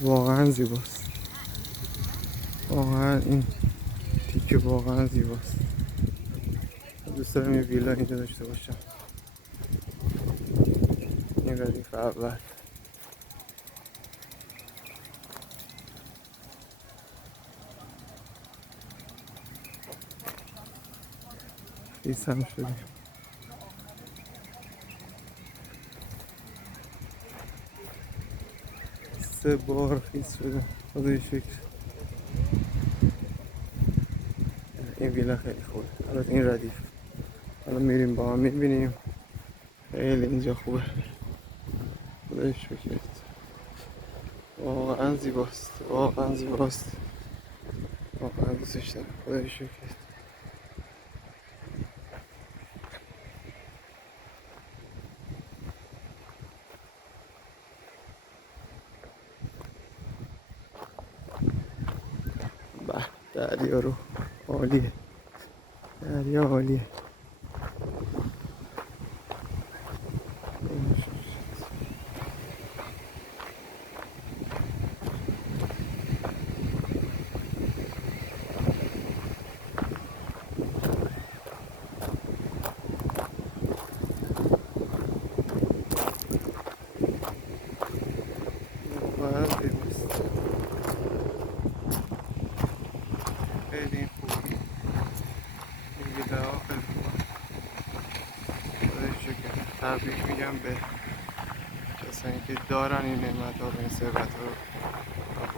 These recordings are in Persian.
واقعا زیباست. واقعا این تیکه واقعا زیباست. دوست دارم یه ویلا اینجا داشته باشم. این ردیف اول. خیس هم شدیم. 3 بار خیس شدیم. خدای شکر. این ویلا خیلی خوبه. البته این ردیف. حالا میریم با هم میبینیم. خیلی اینجا خوبه. خدای شکر. واقعا زیباست. واقعا زیباست. واقعا دوستش دارم. خدای شکر. به دریا رو عالیه. دریا عالیه. واقعا زیباست. خیلی این خوبی. این ویلا ها خیلی خوبه. خدای شکر. تبریک میگم به کسانی که دارن این نعمت ها و این ثروت ها رو.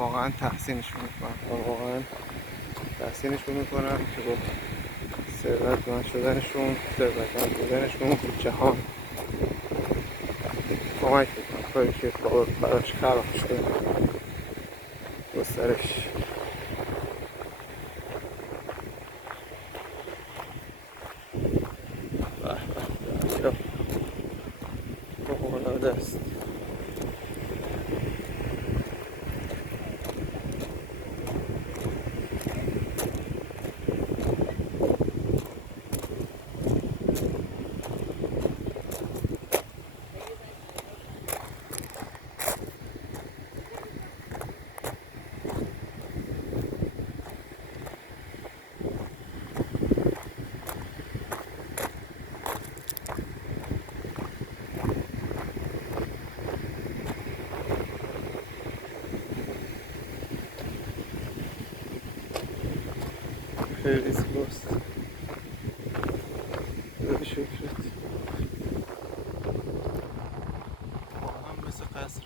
واقعا تحسینشون میکنم. واقعا تحسینشون میکنم که با ثروتمند شدنشون، ثروتمند بودنشون به جهان کمک میکنم. کاری که براش خلق شده گسترش. به به دریا فوق‌العاده است. خیلی زیباست. خدا شکرت. واقعا مثل قصر.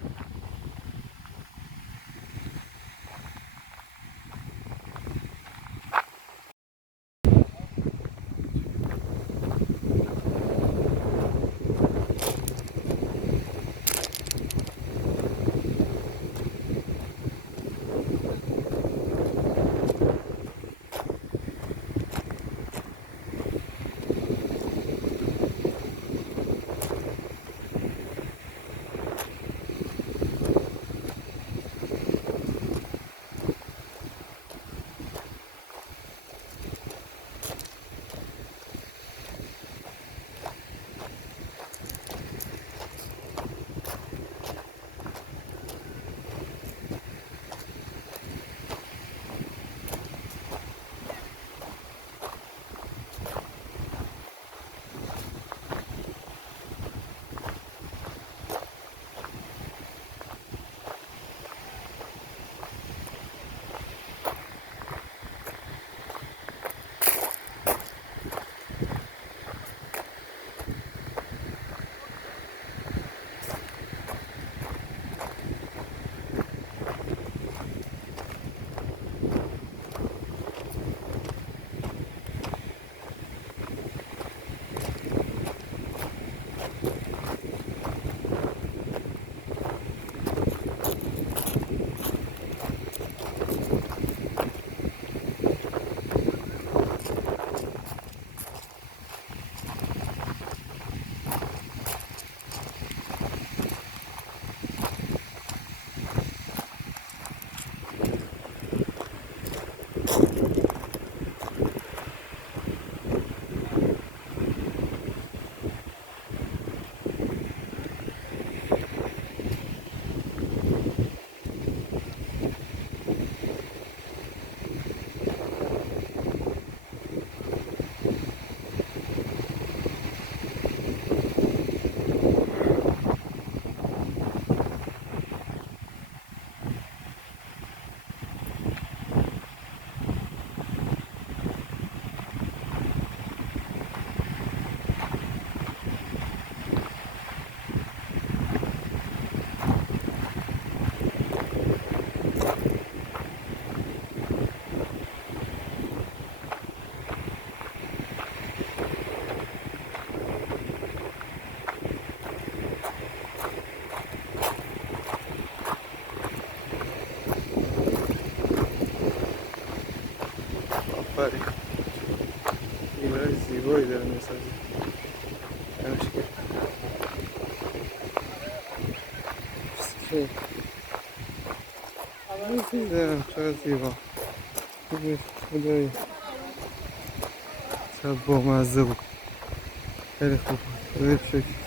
آفرین. ایرای زیبایی داره میسازه. همچه که عزیزم چقدر زیبا. خوبه خدایی. چقدر بامزه بود. خیلی خوب بود. خدایی شکر.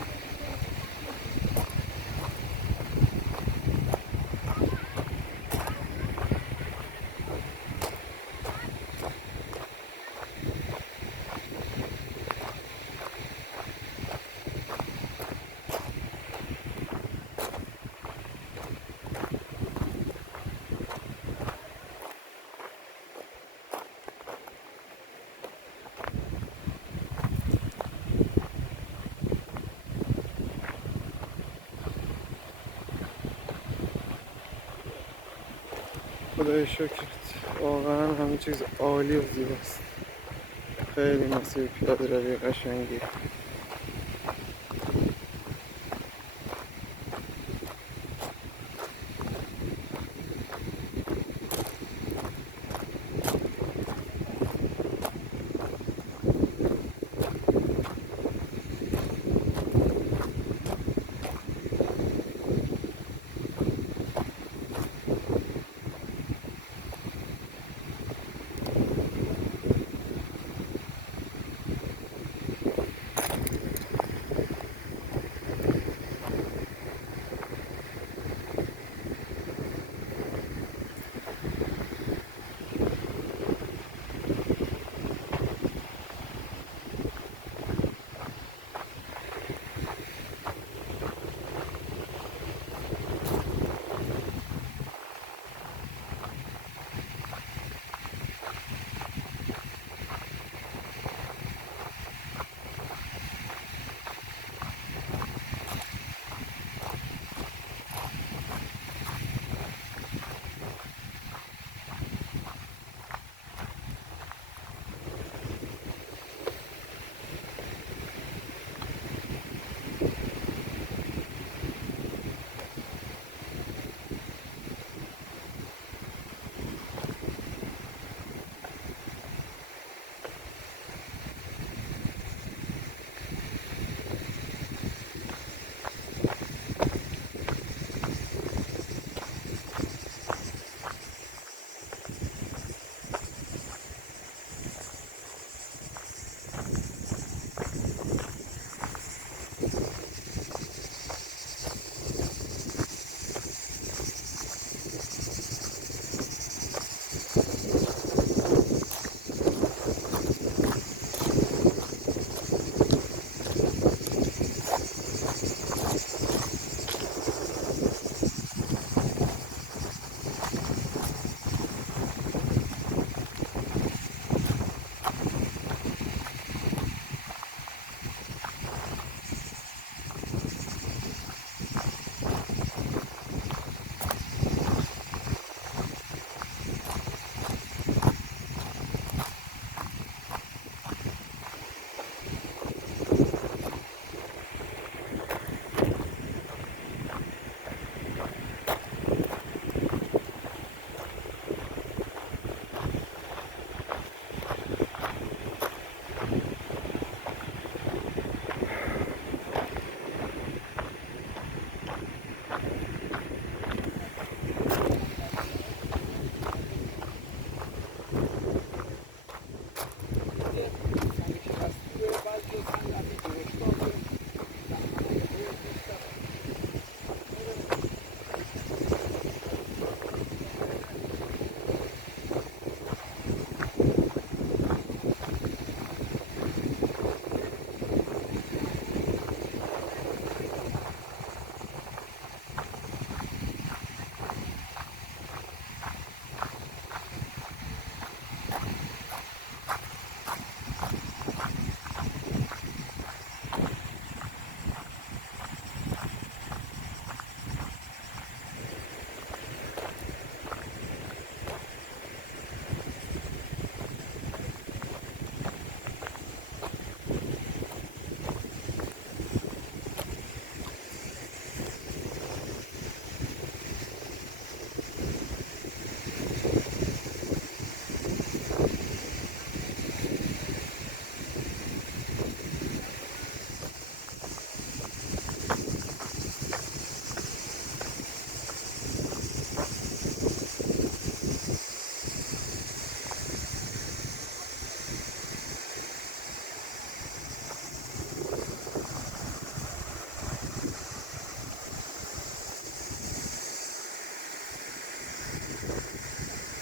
خدای شکر. واقعا همه چیز عالی و زیباست. خیلی مسیر پیاده روی قشنگی.